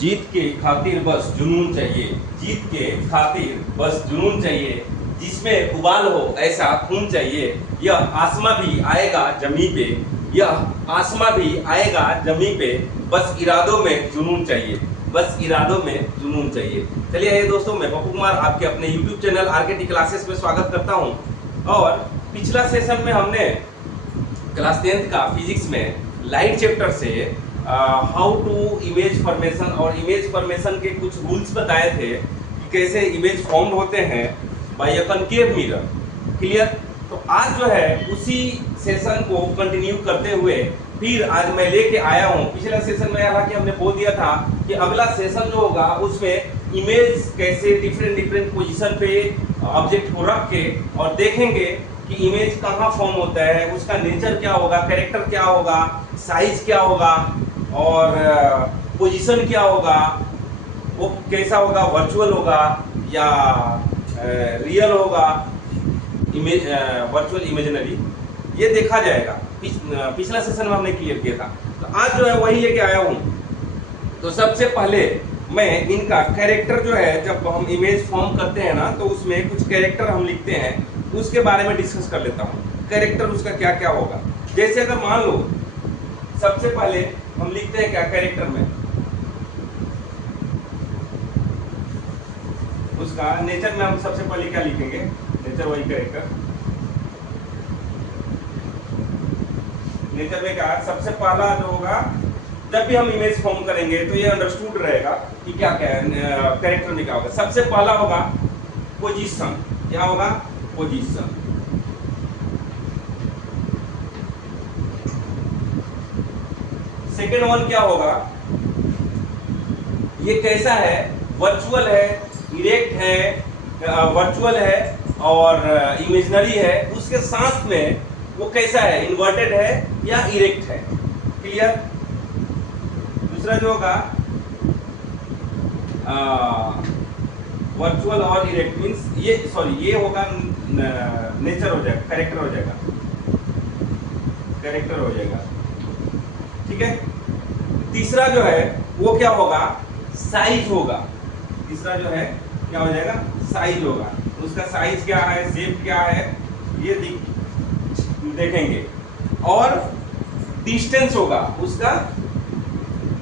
जीत के खातिर बस जुनून चाहिए, जीत के खातिर बस जुनून चाहिए, जिसमें उबाल हो ऐसा खून चाहिए। यह आसमां भी आएगा जमी पे, यह आसमां भी आएगा जमी पे, बस इरादों में जुनून चाहिए, बस इरादों में जुनून चाहिए। चलिए ये दोस्तों, मैं पप्पू कुमार आपके अपने YouTube चैनल आरकेटी क्लासेस में स्वागत करता हूं। और पिछला सेशन में हमने क्लास 10th का फिजिक्स में लाइट चैप्टर से हाउ टू इमेज फॉर्मेशन और इमेज फॉर्मेशन के कुछ रूल्स बताए थे कि कैसे इमेज फॉर्म होते हैं बाय अ कनकेव मिरर। क्लियर? तो आज जो है उसी सेशन को कंटिन्यू करते हुए फिर आज मैं लेके आया हूँ। पिछला सेशन में हालांकि हमने बोल दिया था कि अगला सेशन जो होगा उसमें इमेज कैसे डिफरेंट पोजीशन पे ऑब्जेक्ट को रख के और देखेंगे कि इमेज कहाँ फॉर्म होता है, उसका नेचर क्या होगा, कैरेक्टर क्या होगा, साइज क्या होगा और पोजीशन क्या होगा, वो कैसा होगा, वर्चुअल होगा या रियल होगा, इमेज वर्चुअल इमेजिनरी, ये देखा जाएगा। पिछला सेशन में हमने क्लियर किया था। तो आज जो है वही लेके आया हूँ। तो सबसे पहले मैं इनका कैरेक्टर जो है, जब हम इमेज फॉर्म करते हैं ना तो उसमें कुछ कैरेक्टर हम लिखते हैं, उसके बारे में डिस्कस कर लेता हूँ। कैरेक्टर उसका क्या क्या होगा। जैसे अगर मान लो सबसे पहले हम लिखते हैं क्या कैरेक्टर में, उसका नेचर में हम सबसे पहले क्या लिखेंगे, नेचर वही कैरेक्टर। नेचर में क्या सबसे पहला जो होगा, जब भी हम इमेज फॉर्म करेंगे तो ये अंडरस्टूड रहेगा कि क्या क्या है कैरेक्टर में क्या होगा। सबसे पहला होगा पोजीशन। क्या होगा? पोजीशन। सेकेंड वन क्या होगा, ये कैसा है, वर्चुअल है, इरेक्ट है, वर्चुअल है और इमेजिनरी है, उसके साथ में वो कैसा है, इन्वर्टेड है या इरेक्ट है। क्लियर? दूसरा जो होगा वर्चुअल और इरेक्ट मींस ये ये होगा नेचर हो जाएगा, कैरेक्टर हो जाएगा, कैरेक्टर हो जाएगा। ठीक है? तीसरा जो है वो क्या होगा, साइज होगा। तीसरा जो है क्या हो जाएगा, साइज होगा। उसका साइज क्या है, शेप क्या है, ये देखेंगे। और डिस्टेंस होगा, उसका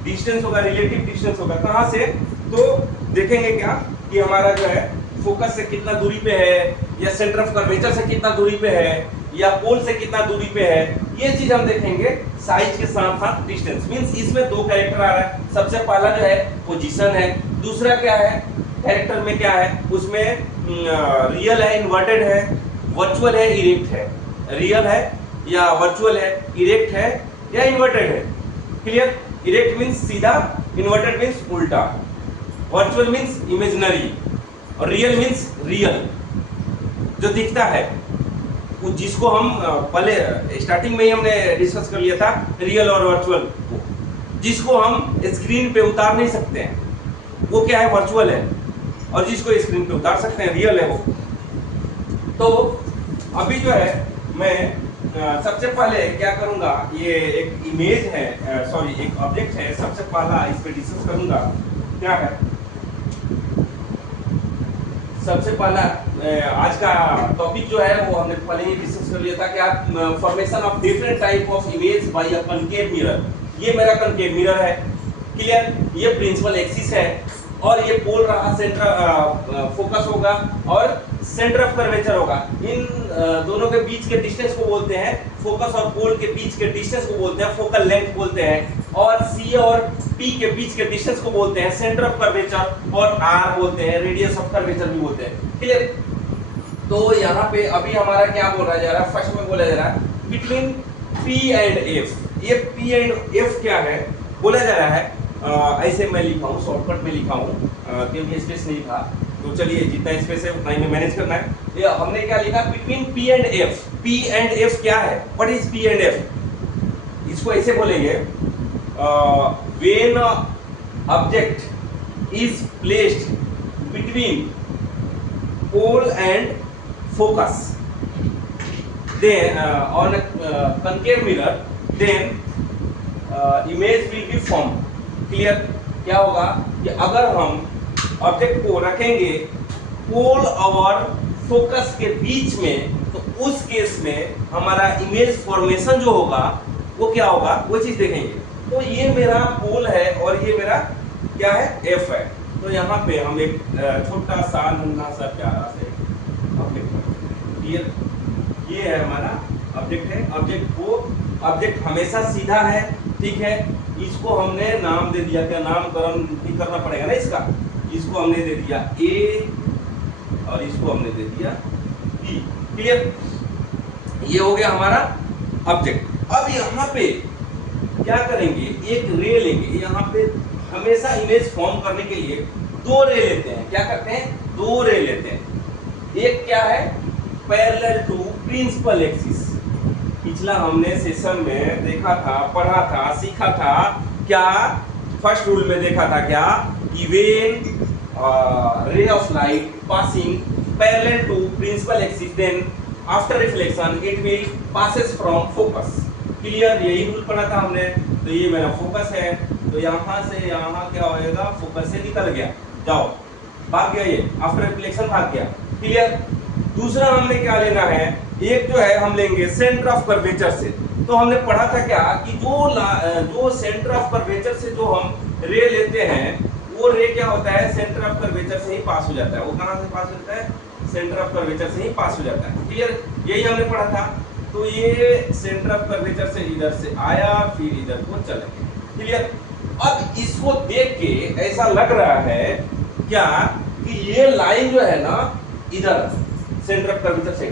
डिस्टेंस होगा, रिलेटिव डिस्टेंस होगा। कहां से? तो देखेंगे क्या कि हमारा जो है फोकस से कितना दूरी पे है, या सेंटर ऑफ कर्वेचर से कितना दूरी पे है, या पोल से कितना दूरी पे है, ये चीज हम देखेंगे साइज के साथ साथ डिस्टेंस। मींस इसमें दो कैरेक्टर आ रहा है। सबसे पहला जो है पोजीशन है, दूसरा क्या है, कैरेक्टर में क्या है, उसमें रियल है, इन्वर्टेड है, वर्चुअल है, इरेक्ट है। रियल है या वर्चुअल है, इरेक्ट है या इन्वर्टेड है। क्लियर? इरेक्ट मींस सीधा, इन्वर्टेड मींस उल्टा, वर्चुअल मींस इमेजिनरी और रियल मींस रियल, जो दिखता है, जिसको हम पहले स्टार्टिंग में ही हमने डिस्कस कर लिया था, रियल और वर्चुअल, जिसको हम स्क्रीन पे उतार नहीं सकते हैं वो क्या है, वर्चुअल है, और जिसको स्क्रीन पे उतार सकते हैं रियल है वो। तो अभी जो है मैं सबसे पहले क्या करूंगा, ये एक इमेज है, एक ऑब्जेक्ट है, सबसे पहला इस पे डिस्कस करूंगा। क्या है सबसे पहला आज का टॉपिक जो है वो हमने पहले ही डिस्कस कर लिया था कि आप formation of different type of image by a concave mirror. ये मेरा कनकेव मिरर है। क्लियर? ये प्रिंसिपल एक्सिस है और ये पोल रहा, सेंटर फोकस होगा और सेंटर ऑफ कर्वेचर होगा। इन दोनों के बीच के डिस्टेंस को बोलते हैं, फोकस और पोल के बीच के डिस्टेंस को बोलते हैं फोकल लेंथ बोलते हैं, और सी और पी के बीच के डिस्टेंस को बोलते हैं सेंटर ऑफ कर्वेचर, और आर बोलते हैं रेडियस ऑफ कर्वेचर भी बोलते हैं। क्लियर? तो यहाँ पे अभी हमारा क्या बोला जा रहा है, फर्स्ट में बोला जा रहा है बिटवीन पी एंड एफ। ये पी एंड एफ क्या है बोला जा रहा है, ऐसे मैं लिखा हूँ, शॉर्टकट में लिखा हूँ क्योंकि स्पेस नहीं था। तो चलिए जितना स्पेस है उतना ही में मैनेज करना है। ये हमने क्या लिखा, between P and F. P and F क्या है, what is P and F? इसको ऐसे बोलेंगे, when object is placed between pole and focus then on a concave mirror, then image will be formed. Clear? क्या होगा कि अगर हम ऑब्जेक्ट को रखेंगे पोल और फोकस के बीच में, तो उस केस में हमारा इमेज फॉर्मेशन जो होगा वो क्या होगा, वो चीज देखेंगे। तो ये मेरा पोल है और ये मेरा क्या है, एफ है। तो यहाँ पे हम एक छोटा सा नन्हा सा प्यारा से ऑब्जेक्ट, ये है हमारा ऑब्जेक्ट है। ऑब्जेक्ट हमेशा सीधा है, ठीक है। इसको हमने नाम दे दिया, क्या नामकरण भी करना पड़ेगा ना इसका। इसको हमने दे दिया ए और इसको हमने दे दिया बी। क्लियर, ये हो गया हमारा ऑब्जेक्ट। अब यहाँ पे क्या करेंगे, एक रे लेंगे। यहाँ पे हमेशा इमेज फॉर्म करने के लिए दो रे लेते हैं। क्या करते हैं, दो रे लेते हैं। एक क्या है, पैरेलल टू प्रिंसिपल एक्सिस। पिछला हमने सेशन में देखा था, पढ़ा था, सीखा था क्या, फर्स्ट रूल में देखा था क्या, even ray of light passing parallel to principal axis, then after reflection it will passes from focus। Clear, यही रूल पढ़ा था हमने। तो ये मेरा फोकस है, तो यहाँ से यहाँ क्या होएगा, फोकस से निकल गया, जाओ भाग गया, ये आफ्टर रिफ्लेक्शन भाग गया। क्लियर। दूसरा हमने क्या लेना है, एक जो है हम लेंगे सेंटर ऑफ कर्वेचर से। तो हमने पढ़ा था क्या कि जो सेंटर ऑफ कर्वेचर से जो हम रे लेते हैं, वो रे क्या होता है, सेंटर ऑफ कर्वेचर से ही पास हो जाता है। वो कहाँ से पास होता है, सेंटर ऑफ कर्वेचर से ही पास हो जाता है। क्लियर, यही हमने पढ़ा था। तो ये सेंटर ऑफ कर्वेचर से इधर से आया, फिर इधर को चला गया। क्लियर। अब इसको देख के ऐसा लग रहा है क्या कि ये लाइन जो है ना, इधर सेंटर ऑफ कर्वेचर से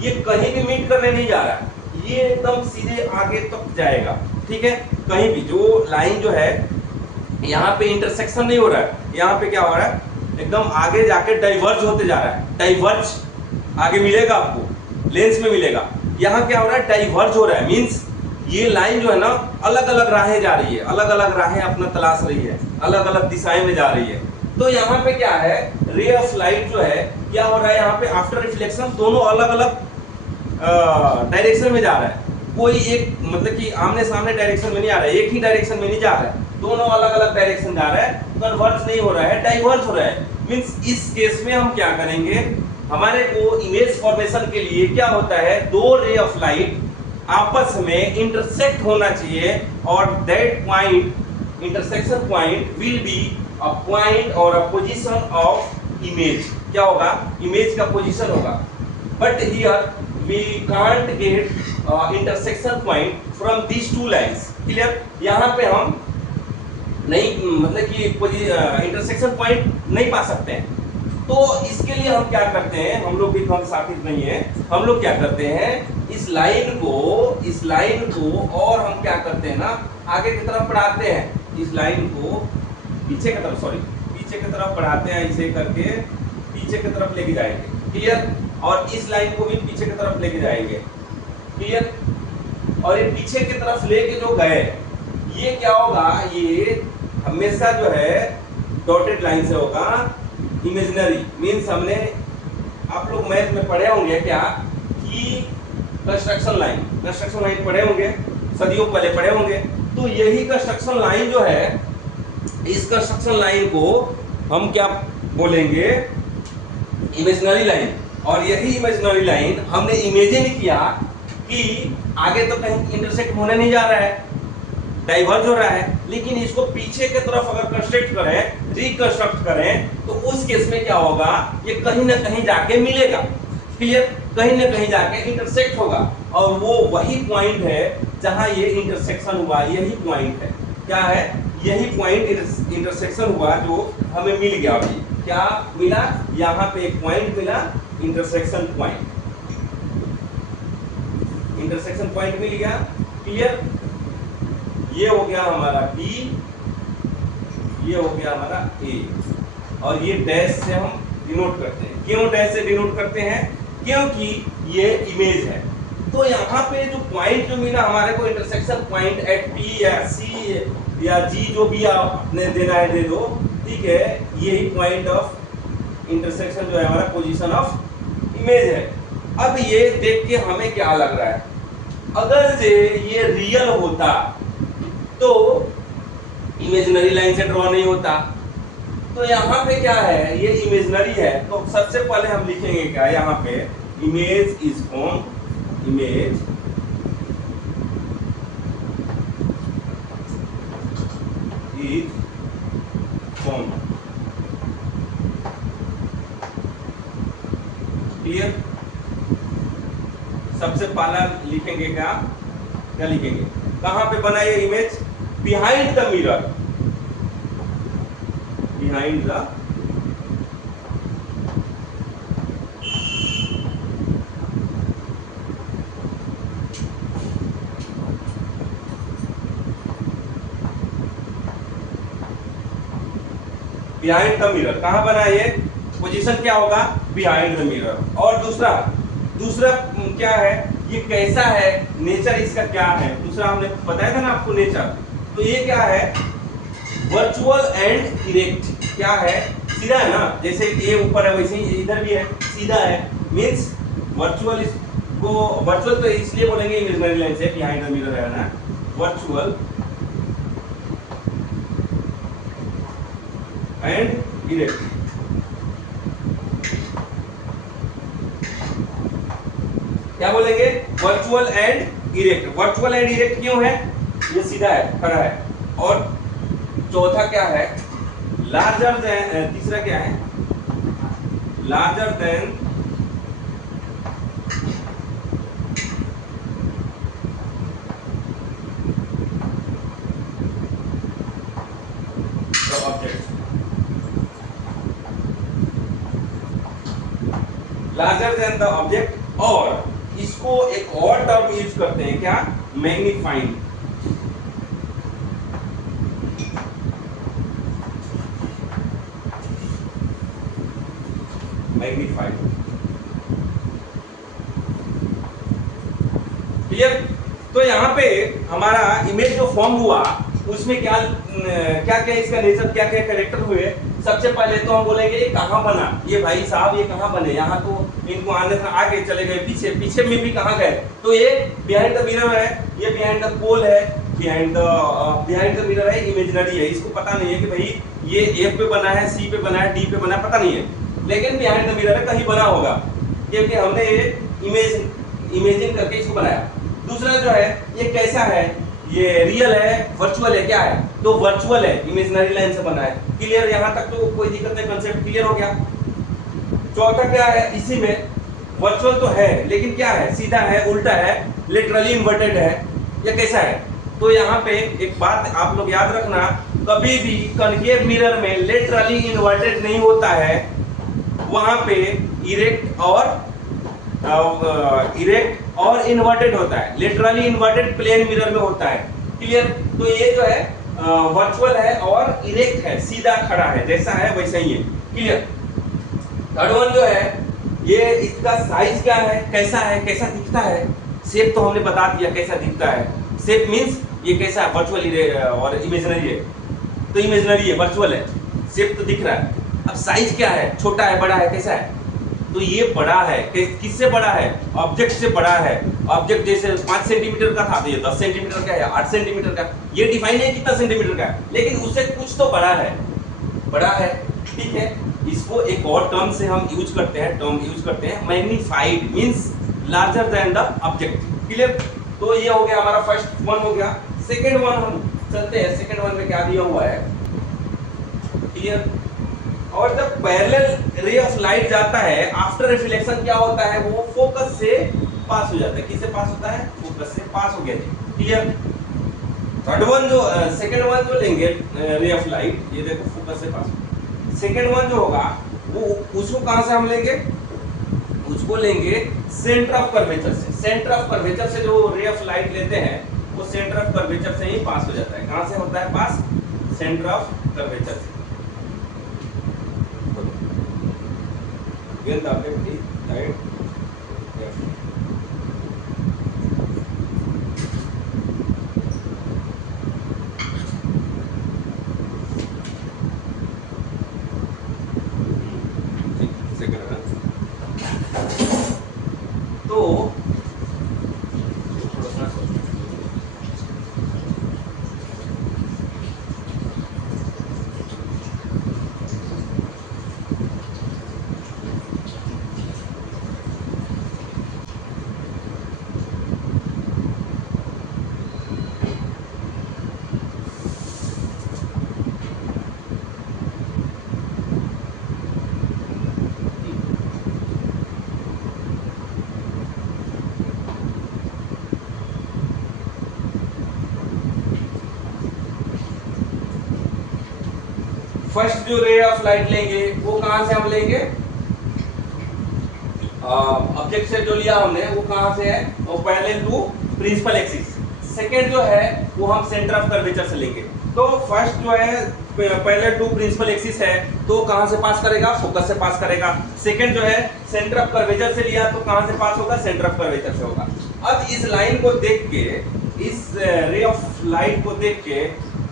ये कहीं भी मीट करने नहीं जा रहा है, ये एकदम सीधे आगे तक जाएगा। ठीक है, कहीं भी जो लाइन जो है यहाँ पे इंटरसेक्शन नहीं हो रहा है, यहाँ पे क्या हो रहा है, एकदम आगे जाके डाइवर्ज होते जा रहा है। डाइवर्ज आगे मिलेगा आपको, लेंस में मिलेगा। यहाँ क्या हो रहा है, डाइवर्ज हो रहा है। मींस ये लाइन जो है ना, अलग अलग राहें जा रही है, अलग अलग राहें अपना तलाश रही है, अलग अलग दिशाएं में जा रही है। तो यहाँ पे क्या है, रे ऑफ लाइट जो है क्या हो रहा है, यहाँ पे आफ्टर रिफ्लेक्शन दोनों अलग अलग डायरेक्शन में जा रहा है। कोई एक मतलब कि आमने सामने डायरेक्शन में नहीं आ रहा है, एक ही डायरेक्शन में नहीं जा रहा है, दोनों अलग अलग डायरेक्शन जा रहा है। कन्वर्ज नहीं हो रहा है, डाइवर्ज हो रहा है। मींस इस केस में हम क्या करेंगे, हमारे को इमेज फॉर्मेशन के लिए क्या होता है, दो रे ऑफ लाइट आपस में इंटरसेक्ट होना चाहिए, और that point, intersection point will be a point और अ पोजीशन ऑफ इमेज। क्या होगा, इमेज का पोजीशन होगा। But here we can't get intersection point from this two lines. Clear, यहाँ पे हम नहीं मतलब कि इंटरसेक्शन पॉइंट नहीं पा सकते हैं। तो इसके लिए हम क्या करते हैं, हम लोग भी कम साथी नहीं है, हम लोग क्या करते हैं, इस लाइन को और हम क्या करते हैं ना, आगे की तरफ बढ़ाते हैं। इस लाइन को पीछे की तरफ बढ़ाते हैं, ऐसे करके पीछे की तरफ लेके जाएंगे। क्लियर। और इस लाइन को भी पीछे की तरफ लेके जाएंगे। क्लियर। और ये पीछे की तरफ लेके जो गए, ये क्या होगा, ये हमेशा जो है डॉटेड लाइन से होगा। इमेजिनरी मीन्स हमने, आप लोग मैथ में पढ़े होंगे क्या कि कंस्ट्रक्शन लाइन पढ़े होंगे, सदियों पहले पढ़े होंगे। तो यही कंस्ट्रक्शन लाइन जो है, इस कंस्ट्रक्शन लाइन को हम क्या बोलेंगे, इमेजिनरी लाइन। और यही इमेजिनरी लाइन हमने इमेजिन किया कि आगे तो कहीं इंटरसेक्ट होने नहीं जा रहा है, डाइवर्ज हो रहा है, लेकिन इसको पीछे की तरफ अगर कंस्ट्रक्ट करें, रिकंस्ट्रक्ट करें, तो उस केस में क्या होगा, ये कहीं ना कहीं जाके मिलेगा। क्लियर, कहीं ना कहीं जाके इंटरसेक्ट होगा, और वो वही पॉइंट है जहां ये इंटरसेक्शन हुआ। यही पॉइंट है, क्या है, यही पॉइंट इंटरसेक्शन हुआ जो हमें मिल गया। अभी क्या मिला, यहाँ पे एक पॉइंट मिला, इंटरसेक्शन पॉइंट मिल गया। क्लियर, ये हो गया हमारा B, ये हो गया हमारा A, और ये डैश से हम डिनोट करते हैं। क्यों डैश से डिनोट करते हैं, क्योंकि ये इमेज है। तो यहाँ पे जो पॉइंट जो मिला हमारे को, इंटरसेक्शन पॉइंट एट P या C या G, जो भी आपने देना है दे दो, ठीक है। यही पॉइंट ऑफ इंटरसेक्शन जो है हमारा पोजीशन ऑफ इमेज है। अब ये देख के हमें क्या लग रहा है, अगर ये रियल होता तो इमेजिनरी लाइन से ड्रॉ नहीं होता। तो यहाँ पे क्या है, ये इमेजिनरी है, तो सबसे पहले हम लिखेंगे क्या यहाँ पे, image is form, image is form. Clear? सबसे पहला लिखेंगे क्या, क्या लिखेंगे, कहां पे बना ये image, behind the mirror, behind the behind the mirror, कहां बना ये, पोजीशन क्या होगा, बिहाइंड द मिरर। और दूसरा दूसरा क्या है, ये कैसा है, नेचर इसका क्या है, दूसरा हमने बताया था ना आपको नेचर। तो ये क्या है, वर्चुअल एंड इरेक्ट, क्या है, सीधा है ना, जैसे ये ऊपर है वैसे ही इधर भी है, सीधा है, मींस वर्चुअल, इसको वर्चुअल तो इसलिए बोलेंगे इमेजिनरी लाइन से, बिहाइंड द मिरर है ना, वर्चुअल एंड इरेक्ट। क्या बोलेंगे, virtual and erect. Virtual and erect क्यों है, ये सीधा है, खड़ा है। और चौथा क्या है, लार्जर देन, तीसरा क्या है, larger than the object, larger than the object. और इसको एक और टर्म यूज करते हैं, क्या, मैग्नीफाइंग, मैग्नीफाइड। क्लियर? तो यहाँ पे हमारा इमेज जो फॉर्म हुआ उसमें क्या क्या क्या इसका नेचर, क्या क्या कैरेक्टर हुए। सबसे पहले तो हम बोलेंगे ये कहाँ बना, ये भाई साहब ये कहाँ बने, यहाँ तो इनको आने था, आगे चले गए, पीछे पीछे में भी कहाँ गए। तो ये बिहाइंड द मिरर है, ये बिहाइंड द पोल है, बिहाइंड द मिरर है, इमेजिनरी है, इसको पता नहीं है कि भाई ये ए पे बना है, सी पे बना है, डी पे बना है, पता नहीं है, लेकिन बिहाइंड द मिरर है, कहीं बना होगा, क्योंकि हमने ये इमेजिन करके इसको बनाया। दूसरा जो है ये कैसा है, ये रियल है, वर्चुअल है, क्या है, तो वर्चुअल है, इमेजिनरी लाइन से बना है। क्लियर? यहाँ तक तो कोई दिक्कत नहीं, कंसेप्ट क्लियर हो गया। चौथा क्या है, इसी में वर्चुअल तो है लेकिन क्या है, सीधा है, उल्टा है, लिटरली इन्वर्टेड है, या कैसा है। तो यहाँ पे एक बात आप लोग याद रखना, कभी भी कनकेव मिरर में लिटरली इन्वर्टेड नहीं होता है, वहां पे इरेक्ट और इन्वर्टेड होता है, लिटरली इन्वर्टेड प्लेन मिरर में होता है। क्लियर? तो ये जो है वर्चुअल है और इरेक्ट है, सीधा खड़ा है, जैसा है वैसा ही है। क्लियर? थर्ड वन जो है, ये इसका साइज क्या है, कैसा है, कैसा दिखता है, शेप तो हमने बता दिया कैसा दिखता है। शेप मींस ये कैसा है, वर्चुअल और इमेजिनरी है, तो इमेजिनरी है, वर्चुअल है, शेप तो दिख रहा है। अब साइज क्या है, छोटा है, बड़ा है, कैसा है, तो ये बड़ा है, किससे बड़ा है, ऑब्जेक्ट से बड़ा है। ऑब्जेक्ट जैसे 5 सेंटीमीटर का था तो ये 10 सेंटीमीटर का है, 8 सेंटीमीटर का, ये डिफाइन है कितना सेंटीमीटर का है, लेकिन उससे कुछ तो बड़ा है, बड़ा है। ठीक है, इसको एक और टर्म से हम यूज करते हैं, magnified means larger than the object. Clear? तो ये हो गया हमारा फर्स्ट वन हो गया। सेकंड वन हम चलते हैं, सेकंड वन में क्या दिया हुआ है। क्लियर? और जब पैरेलल रे ऑफ लाइट जाता है, आफ्टर रिफ्लेक्शन क्या होता है, वो फोकस से पास हो जाता है। किससे पास होता है, फोकस से पास हो गया। क्लियर? थर्ड वन जो सेकंड वन जो लेंगे रे ऑफ लाइट, ये देखो फोकस से पास। सेकंड वन जो होगा वो उसको कहां से हम लेंगे, उसको लेंगे सेंटर ऑफ कर्वेचर से। सेंटर ऑफ कर्वेचर से जो रे ऑफ लाइट लेते हैं वो सेंटर ऑफ कर्वेचर से ही पास हो जाता है। कहां से होता है पास, सेंटर ऑफ कर्वेचर से। When the object is light, तो फर्स्ट जो रे ऑफ लाइट लेंगे वो कहां से हम लेंगे, ऑब्जेक्ट से जो लिया हमने वो कहां से है, वो parallel to principal axis. Second जो है वो हम सेंटर ऑफ कर्वेचर से लेंगे। तो फर्स्ट जो है पैरेलल टू प्रिंसिपल एक्सिस है तो कहां से पास करेगा, फोकस से पास करेगा। सेकंड जो है सेंटर ऑफ कर्वेचर से लिया तो कहां से पास होगा, सेंटर ऑफ कर्वेचर से होगा। अब इस लाइन को देख के, इस रे ऑफ लाइट को देख के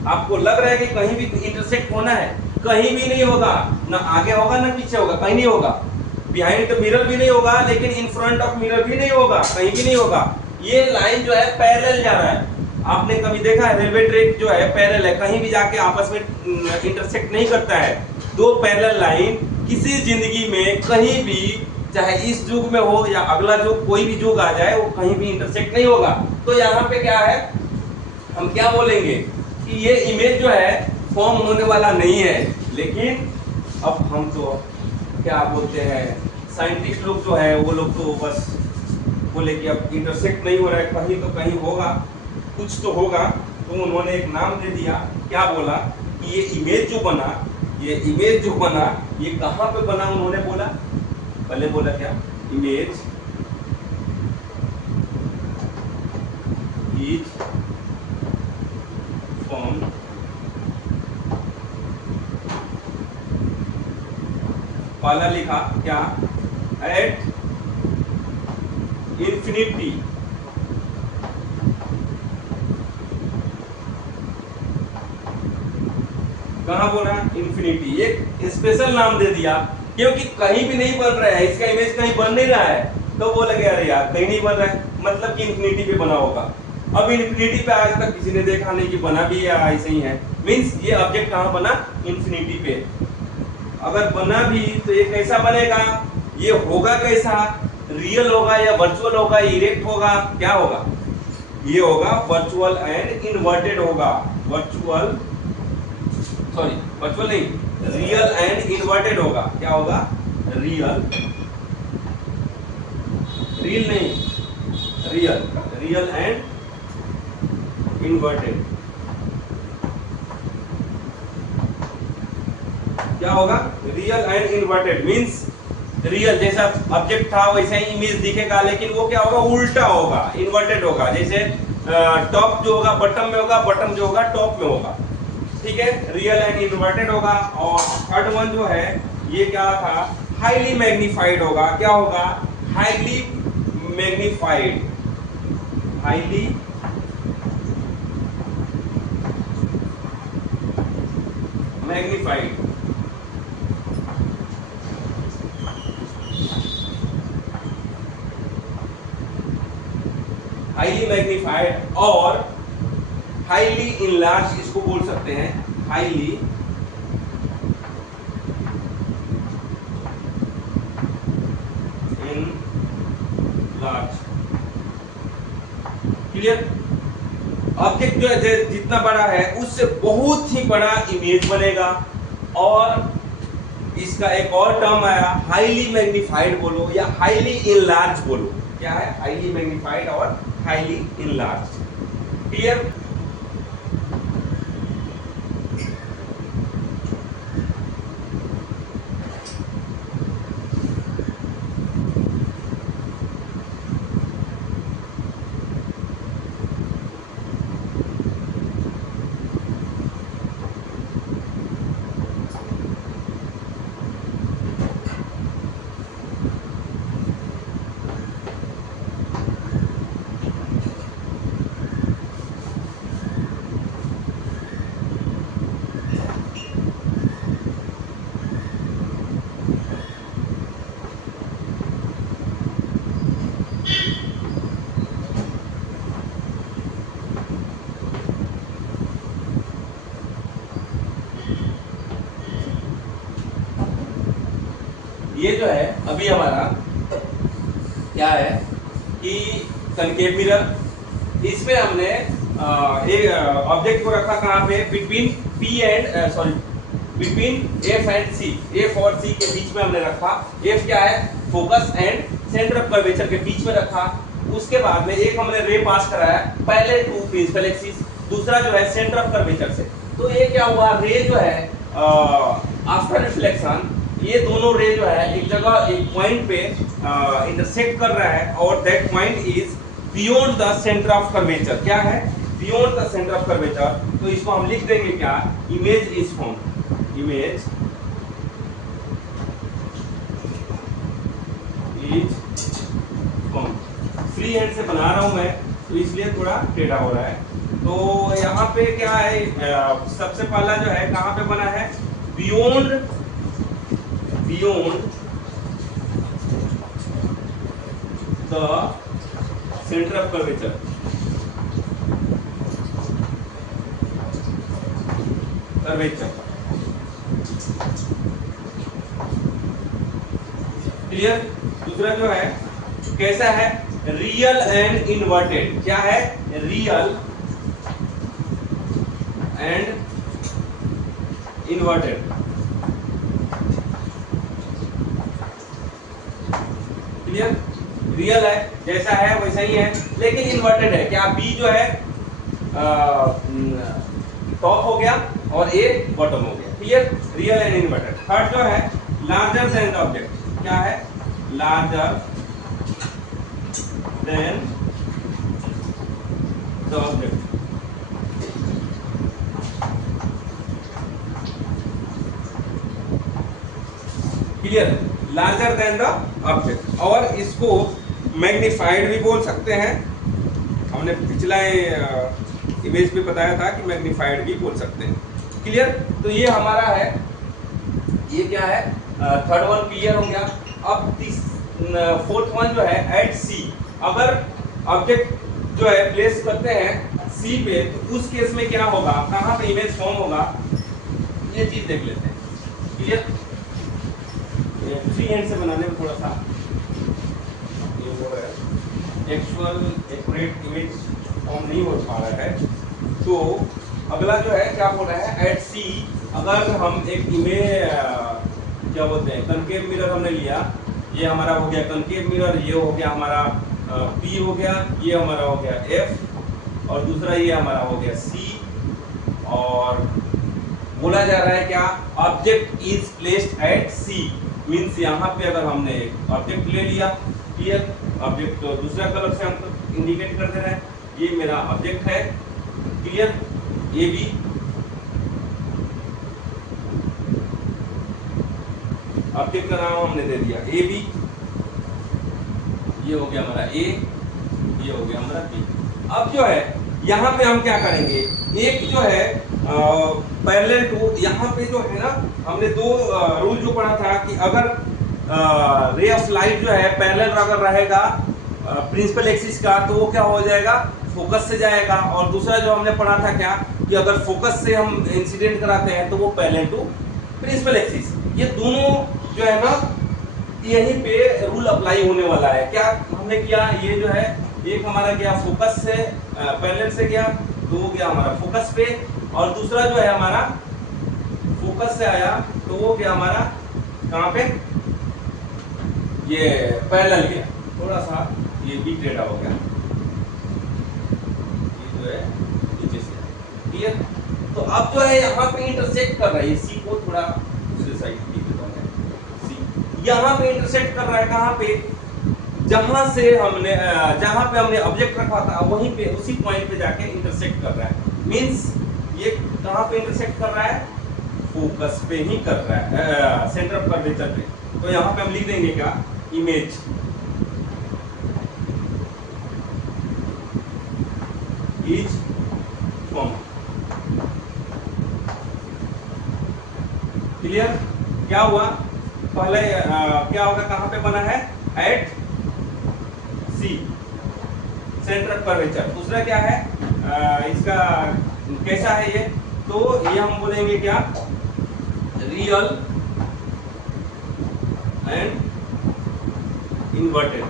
आपको लग रहा है कि कहीं भी इंटरसेक्ट होना है, कहीं भी नहीं होगा, ना आगे होगा ना पीछे होगा, कहीं नहीं होगा। बिहाइंड द मिरर भी नहीं होगा, लेकिन इन फ्रंट ऑफ मिरर भी नहीं होगा, कहीं भी नहीं होगा। ये लाइन जो है पैरेलल जा रहा है। आपने कभी देखा है रेलवे ट्रैक जो है पैरेलल है, कहीं भी जाके आपस में इंटरसेक्ट नहीं करता है। दो पैरेलल लाइन किसी जिंदगी में कहीं भी, चाहे इस युग में हो या अगला युग, कोई भी युग आ जाए, वो कहीं भी इंटरसेक्ट नहीं होगा। तो यहाँ पे क्या है, हम क्या बोलेंगे कि ये इमेज जो है फॉर्म होने वाला नहीं है। लेकिन अब हम तो क्या बोलते हैं, साइंटिस्ट लोग जो है वो लोग तो बस बोले कि अब इंटरसेक्ट नहीं हो रहा है, कहीं तो कहीं होगा, कुछ तो होगा। तो उन्होंने एक नाम दे दिया, क्या बोला कि ये इमेज जो बना, ये इमेज जो बना ये कहाँ पे बना, उन्होंने बोला, पहले बोला क्या, इमेज इज फॉर्म पहला लिखा क्या, एट इंफिनिटी कहां बोला, इंफिनिटी। एक स्पेशल नाम दे दिया क्योंकि कहीं भी नहीं बन रहा है, इसका इमेज कहीं बन नहीं रहा है। तो वो लगे अरे यार कहीं नहीं बन रहा है, मतलब कि इंफिनिटी पे बना होगा। अब इंफिनिटी पे आज तक किसी ने देखा नहीं कि बना भी या ऐसे ही है। मींस ये ऑब्जेक्ट कहां बना, इंफिनिटी पे। अगर बना भी तो ये कैसा बनेगा, ये होगा कैसा, रियल होगा या वर्चुअल होगा, इरेक्ट होगा, क्या होगा, ये होगा वर्चुअल एंड इन्वर्टेड होगा। वर्चुअल नहीं, रियल एंड इन्वर्टेड होगा। क्या होगा, रियल नहीं, रियल एंड इन्वर्टेड। क्या होगा, real and inverted. Means real जैसा ऑब्जेक्ट था वैसा ही इमेज दिखेगा, लेकिन वो क्या होगा, उल्टा होगा, इन्वर्टेड होगा। जैसे टॉप जो होगा बटम में होगा, बटम जो होगा टॉप में होगा। ठीक है, रियल एंड इन्वर्टेड होगा। और थर्ड वन जो है ये क्या था, हाईली मैग्नीफाइड होगा। क्या होगा, highly magnified, highly magnified. Highly magnified और हाईली इनलार्ज, इसको बोल सकते हैं हाईली इनलार्ज। क्लियर, ऑब्जेक्ट जो है जितना बड़ा है उससे बहुत ही बड़ा इमेज बनेगा। और इसका एक और टर्म आया, हाईली मैग्नीफाइड बोलो या हाईली इनलार्ज बोलो। क्या है, हाईली मैग्नीफाइड और हाईली इनलार्ज। क्लियर, ये जो है अभी हमारा क्या है कि कनकेव मिरर, इसमें हमने एक ऑब्जेक्ट को रखा कहाँ पे, between F and C, F और सी के बीच में हमने रखा। एफ क्या है, focus and centre of curvature के बीच में रखा। उसके बाद में एक हमने रे पास कराया, पहले टू प्रिंसिपल एक्सिस, दूसरा जो है सेंटर ऑफ कर्वेचर से। तो ये क्या हुआ, रे जो है आफ्टर रिफ्लेक्शन ये दोनों रे जो है एक जगह एक पॉइंट पे इंटरसेक्ट कर रहा है और that point is beyond the centre of curvature. क्या है? Beyond the centre of curvature. तो इसको हम लिख देंगे क्या? Image is form. Image is form. Free hand से बना रहा हूं मैं तो इसलिए थोड़ा टेढ़ा हो रहा है। तो यहाँ पे क्या है, सबसे पहला जो है कहाँ पे बना है? Beyond the centre of curvature. Clear? दूसरा जो है कैसा है? Real and inverted. क्या है? Real and inverted. Clear? Real है जैसा है वैसा ही है, लेकिन इन्वर्टेड है। क्या? बी जो है टॉप हो गया और ए बॉटम हो गया। Clear? Real and inverted. Third जो है लार्जर देन द ऑब्जेक्ट। क्या है? Larger than the object. Clear? Larger than the object. और इसको मैग्नीफाइड भी बोल सकते हैं। हमने पिछला इमेज पे बताया था कि मैग्नीफाइड भी बोल सकते हैं। क्लियर? तो ये हमारा है, ये क्या है? थर्ड वन क्लियर हो गया। अब फोर्थ वन जो है एट सी। अगर ऑब्जेक्ट जो है प्लेस करते हैं सी पे तो उस केस में क्या होगा? कहाँ पे इमेज फॉर्म होगा? ये चीज देख लेते हैं। क्लियर? फ्री हैंड से बनाने में थोड़ा सा ये वो है, एक्चुअल एक्यूरेट इमेज फॉर्म नहीं हो पा रहा है। तो अगला जो है क्या बोल रहा है? एट सी अगर हम एक इमेज क्या बोलते हैं, कनकेव मिरर हमने लिया, ये हमारा हो गया कनकेव मिरर, ये हो गया हमारा पी हो गया, ये हमारा हो गया एफ और दूसरा ये हमारा हो गया सी। और बोला जा रहा है क्या? Object is placed at C. Means यहाँ पे अगर हमने ऑब्जेक्ट ले लिया, क्लियर? ऑब्जेक्ट तो दूसरा कलर से हम इंडिकेट कर दे रहे हैं, ये मेरा ऑब्जेक्ट है। क्लियर? ए बी ऑब्जेक्ट का नाम हमने दे दिया ए बी। ये हो गया हमारा ए, ये हो गया हमारा बी। अब जो है यहाँ पे हम क्या करेंगे? एक जो है पैरेलल टू, यहाँ पे जो है ना हमने दो रूल जो पढ़ा था कि अगर रे ऑफ लाइट जो है पैरेलल अगर रहेगा प्रिंसिपल एक्सिस का तो वो क्या हो जाएगा? फोकस से जाएगा। और दूसरा जो हमने पढ़ा था क्या कि अगर फोकस से हम इंसिडेंट कराते हैं तो वो पैरेलल टू प्रिंसिपल एक्सिस। ये दोनों जो है ना यहीं पे रूल अप्लाई होने वाला है। क्या हमने किया? ये जो है एक हमारा गया फोकस से पैरेलल से गया, तो वो गया हमारा फोकस पे, और दूसरा जो है हमारा फोकस से आया तो वो गया हमारा कहाँ पे? ये पैरेलल गया। थोड़ा सा ये भी टेढ़ा हो गया, ये जो है नीचे से। क्लियर? तो अब जो है यहाँ पे इंटरसेक्ट कर रहा है, सी को थोड़ा दूसरी साइड सी यहाँ पे इंटरसेक्ट कर रहा है। कहाँ पे? जहां से हमने जहां पे हमने ऑब्जेक्ट रखा था वहीं पे उसी पॉइंट पे जाके इंटरसेक्ट कर रहा है। मींस ये कहां पे इंटरसेक्ट कर रहा है? फोकस पे ही कर रहा है, सेंटर ऑफ कर्वेचर पे। तो यहां पे हम लिख देंगे क्या? Image is form. क्लियर? क्या हुआ? पहले क्या होगा? कहां पे बना है? At C, centre of curvature. दूसरा क्या है? इसका कैसा है ये? तो ये हम बोलेंगे क्या? Real and inverted.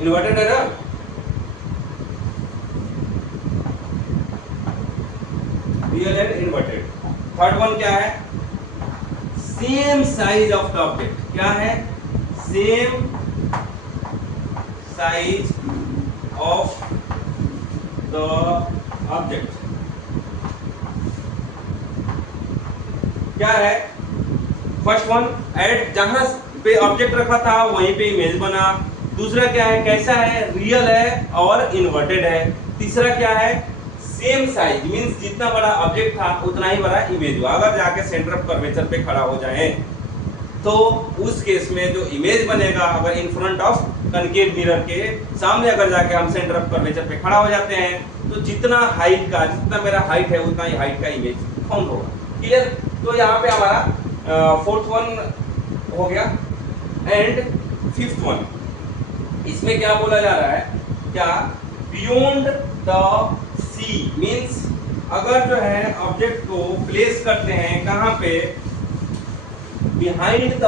इन्वर्टेड है ना? Real and inverted. Third one क्या है? Same size of the object. क्या है? Same size of the object. क्या है फर्स्ट वन, ऐड, जहां पे ऑब्जेक्ट रखा था वहीं पे इमेज बना। दूसरा क्या है, कैसा है, रियल है और इन्वर्टेड है। तीसरा क्या है, सेम साइज, मींस जितना बड़ा ऑब्जेक्ट था उतना ही बड़ा इमेज हुआ। अगर जाके सेंटर ऑफ कर्वेचर पे खड़ा हो जाए तो उस केस में जो इमेज बनेगा, अगर in front of concave mirror के सामने अगर जाके हम सेंटर ऑफ कर्वेचर पे खड़ा हो जाते हैं तो जितना हाइट का, जितना मेरा हाइट है उतना ही हाइट का इमेज फाउंड होगा। क्लियर? तो यहाँ पे हमारा फोर्थ वन हो गया। एंड फिफ्थ वन, इसमें क्या बोला जा रहा है, क्या बियॉन्ड द सी, मींस अगर जो है ऑब्जेक्ट को प्लेस करते हैं कहाँ पे, behind the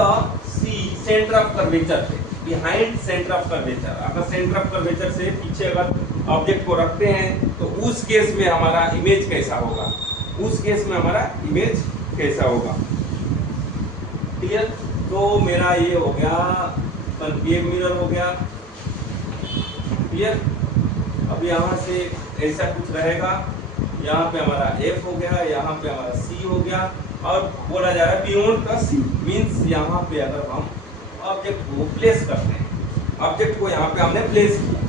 C, centre of curvature पे, बिहाइंड सेंटर ऑफ कर्वेचर। अगर सेंटर ऑफ कर्वेचर से पीछे अगर ऑब्जेक्ट को रखते हैं तो उस केस में हमारा इमेज कैसा होगा, उस केस में हमारा इमेज कैसा होगा। क्लियर? तो मेरा ये हो गया कनकेव मिरर हो गया। क्लियर? अब यहाँ से ऐसा कुछ रहेगा, यहाँ पे हमारा F हो गया, यहाँ पे हमारा C हो गया, और बोला जा रहा है बियॉन्ड द C, मींस यहाँ पे अगर हम ऑब्जेक्ट को प्लेस करते हैं, ऑब्जेक्ट को यहाँ पे हमने प्लेस किया,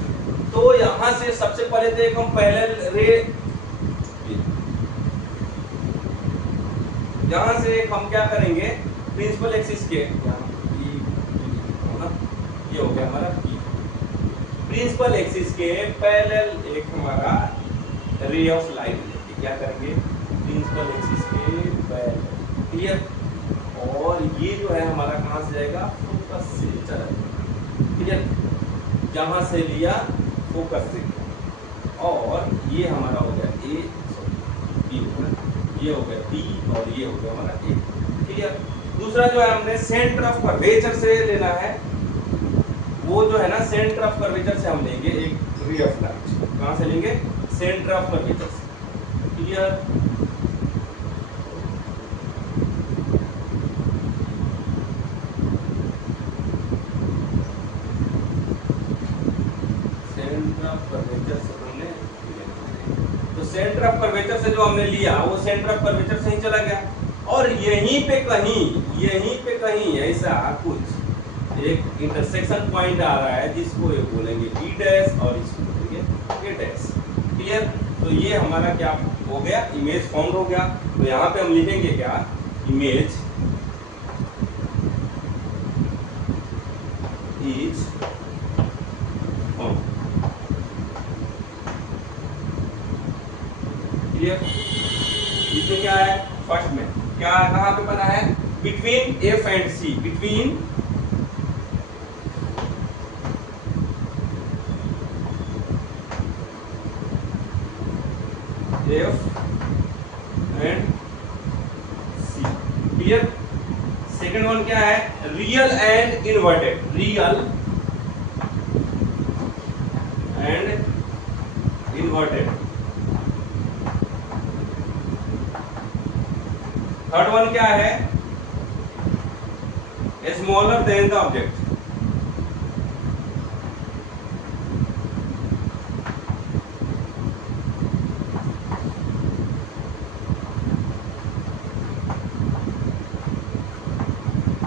तो यहाँ से सबसे पहले तो एक हम पैरेलल रे, यहाँ से हम क्या करेंगे, प्रिंसिपल एक्सिस के, ये हो गया हमारा P, प्रिंसिपल एक्सिस के पैरेलल एक हमारा रे ऑफ लाइट लेके क्या करेंगे, प्रिंसिपल एक्सिस के पैरेलल। क्लियर? और ये जो है हमारा कहाँ से जाएगा, फोकस से चला। क्लियर? जहाँ से लिया फोकस से, और ये हमारा हो गया ए, बी हो गया, ये हो गया बी, और ये हो गया हमारा ए। क्लियर? दूसरा जो है हमने सेंटर ऑफ कर्वेचर से लेना है, वो जो है ना सेंटर ऑफ कर्वेचर से हम लेंगे एक रे ऑफ लाइट। कहाँ से लेंगे, सेंटर ऑफ कर्वेचर से। क्लियर? सेंटर ऑफ कर्वेचर से हमने, तो सेंटर ऑफ कर्वेचर से जो हमने लिया वो सेंटर ऑफ कर्वेचर से ही चला गया, और यहीं पे कहीं ऐसा कुछ एक इंटरसेक्शन पॉइंट आ रहा है जिसको ये बोलेंगे बी डैश और इसको बोलेंगे ए डैश। क्लियर? तो ये हमारा क्या हो गया, इमेज फॉर्म हो गया। तो यहाँ पे हम लिखेंगे क्या, इमेज इज फॉर्म। क्लियर? इसमें क्या है, फर्स्ट में क्या कहाँ पे बना है, between F and C, between F and C। Clear? Second one क्या है, real and inverted, real and inverted. Third one क्या है, स्मॉलर देन द ऑब्जेक्ट।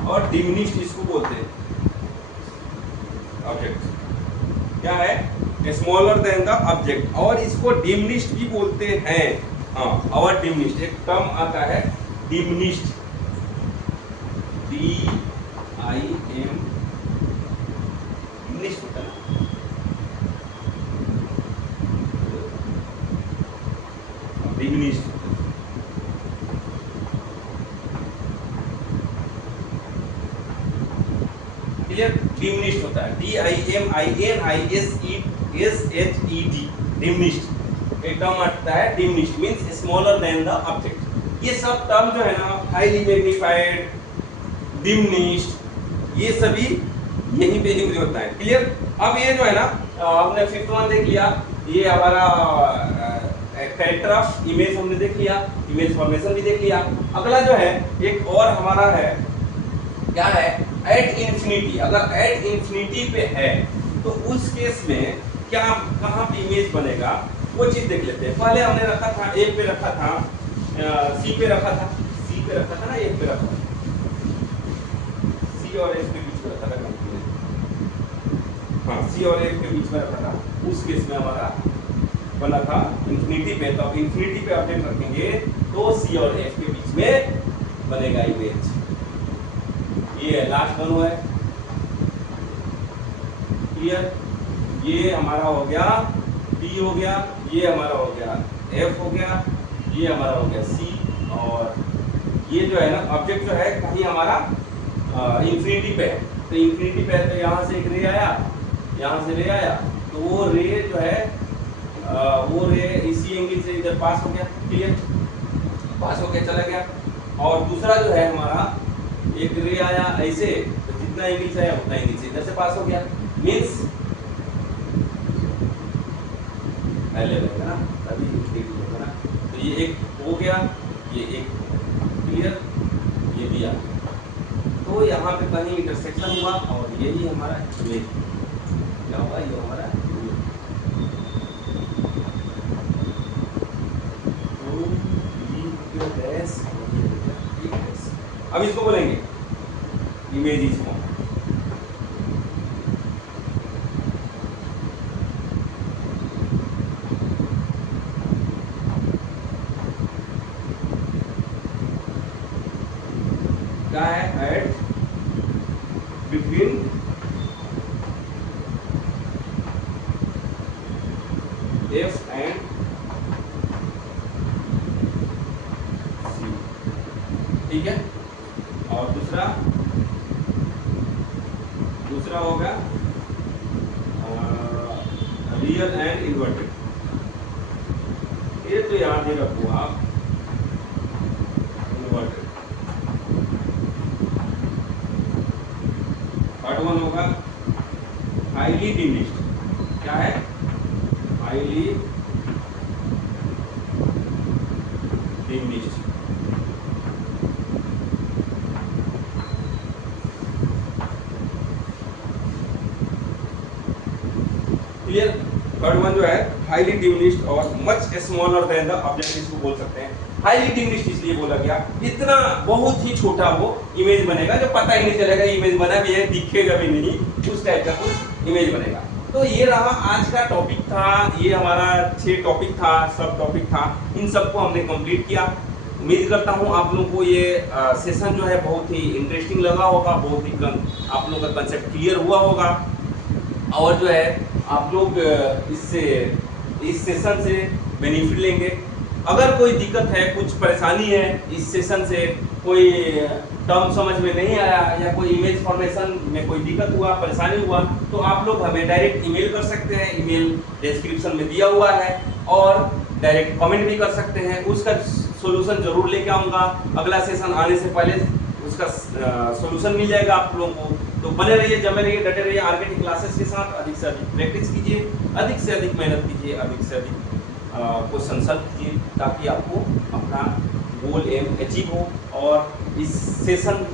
और डिमिनिश्ड इसको बोलते हैं ऑब्जेक्ट, क्या है, स्मॉलर देन द ऑब्जेक्ट, और इसको डिमिनिश्ड भी बोलते हैं। हाँ, और डिमिनिश्ड एक टर्म आता है, डिमिनिश्ड, DIM, डिमिनिश्ड होता है ना, डिमिनिश्ड। क्लियर? डिमिनिश्ड होता है, DIMINISHED, डिमिनिश्ड एक टर्म आता है, diminished means smaller than the object. ये सब टर्म जो है ना, हाईली मैग्नीफाइड, डिमिनिश्ड, ये सभी यहीं पे यूज होता है। क्लियर? अब ये जो है ना, हमने फिफ्थ वन देख लिया, ये हमारा कैरेक्टर ऑफ इमेज हमने देख लिया, इमेज फॉर्मेशन भी देख लिया। अगला जो है एक और हमारा है, क्या है, एट इंफिनिटी। अगर एट इंफिनिटी पे है तो उस केस में क्या, कहाँ पे इमेज बनेगा, वो चीज देख लेते हैं। पहले हमने रखा था ए पे रखा था, सी पे रखा था, सी पे रखा था ना, ए पे रखा था, सी और एफ के बीच में रखा था, हाँ सी और एफ के बीच में रखा था। उस केस में हमारा बना था इंफिनिटी पे, तो इंफिनिटी पे अपडेट रखेंगे तो सी और एफ के बीच में बनेगा इमेज। ये लास्ट वन है, क्लियर। ये हमारा हो गया डी हो गया, ये हमारा हो गया एफ हो गया, ये हमारा हो गया सी, और ये जो है ना ऑब्जेक्ट जो है कहीं हमारा इंफिनिटी पे है, तो इंफिनिटी पे है तो यहाँ से एक रे आया, यहाँ से रे आया, तो वो रे जो है वो रे इसी एंगल से इधर पास हो गया, क्लियर, पास होके चला गया। और दूसरा जो है हमारा एक रे आया ऐसे, तो जितना एंगल से आया उतना एंगल से इधर से पास हो गया, मींस पहले रहेगा ना तभी होगा ना। तो ये एक हो गया, ये एक, क्लियर, ये दिया, तो यहाँ पे कहीं इंटरसेक्शन हुआ और यही हमारा इमेज क्या होगा, ये हमारा अब इसको बोलेंगे इमेजेस को। क्या है, एट बिटवीन एफ एंड सी, ठीक है। और दूसरा होगा रियल एंड इन्वर्टेड, ये तो याद ही रखो आप, इन्वर्टेड। थर्ड वन होगा हाईली डिमिनिश्ड, क्या है, highly diminished. Clear. Third one जो है हाईली डिमिनिश्ड और much smaller than the object, इसको बोल सकते हैं। हाईली डिमिनिश्ड इसलिए बोला गया, इतना बहुत ही छोटा वो इमेज बनेगा जो पता ही नहीं चलेगा इमेज बना भी है, दिखेगा भी नहीं, उस टाइप का कुछ इमेज बनेगा। तो ये रहा आज का टॉपिक था, ये हमारा 6 टॉपिक था, सब टॉपिक था, इन सबको हमने कंप्लीट किया। उम्मीद करता हूँ आप लोगों को ये सेशन जो है बहुत ही इंटरेस्टिंग लगा होगा, बहुत ही आप लोगों का कंसेप्ट क्लियर हुआ होगा, और जो है आप लोग इस सेशन से बेनिफिट लेंगे। अगर कोई दिक्कत है, कुछ परेशानी है इस सेशन से, कोई टर्म समझ में नहीं आया या कोई इमेज फॉर्मेशन में कोई दिक्कत हुआ, परेशानी हुआ, तो आप लोग हमें डायरेक्ट ईमेल कर सकते हैं, ईमेल डिस्क्रिप्शन में दिया हुआ है, और डायरेक्ट कमेंट भी कर सकते हैं, उसका सॉल्यूशन जरूर लेके आऊँगा। अगला सेशन आने से पहले उसका सॉल्यूशन मिल जाएगा आप लोगों को। तो बने रहिए, जमे रहिए, डटे रहिए आर्केटिक क्लासेस के साथ। अधिक से अधिक प्रैक्टिस कीजिए, अधिक से अधिक मेहनत कीजिए, अधिक से अधिक क्वेश्चन सॉल्व कीजिए, ताकि आपको अपना गोल एम अचीव हो। और इस सेशन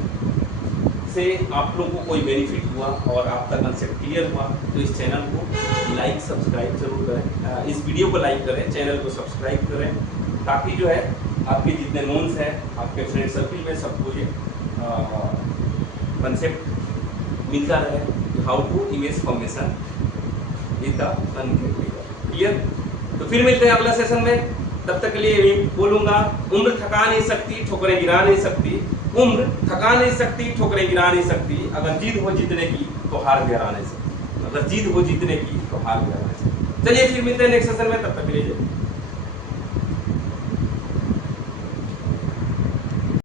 से आप लोगों को कोई बेनिफिट हुआ और आपका कंसेप्ट क्लियर हुआ, तो इस चैनल को लाइक सब्सक्राइब जरूर करें, इस वीडियो को लाइक करें, चैनल को सब्सक्राइब करें, ताकि जो है आपके जितने नोन्स हैं, आपके फ्रेंड सर्किल में सबको ये कंसेप्ट मिलता रहे, how to image formation with the clear. तो फिर मिलते हैं अगला सेशन में, तब तक के लिए बोलूँगा, उम्र थका नहीं सकती, ठोकरें गिरा नहीं सकती, उम्र थका नहीं सकती, ठोकरें गिरा नहीं सकती, अगर जीत हो जीतने की तो हार भी हरा नहीं सकती, अगर जीत हो जीतने की तो हार भी हरा नहीं सकती। चलिए फिर मिलते हैं नेक्स्ट सेशन में, तब तक के लिए।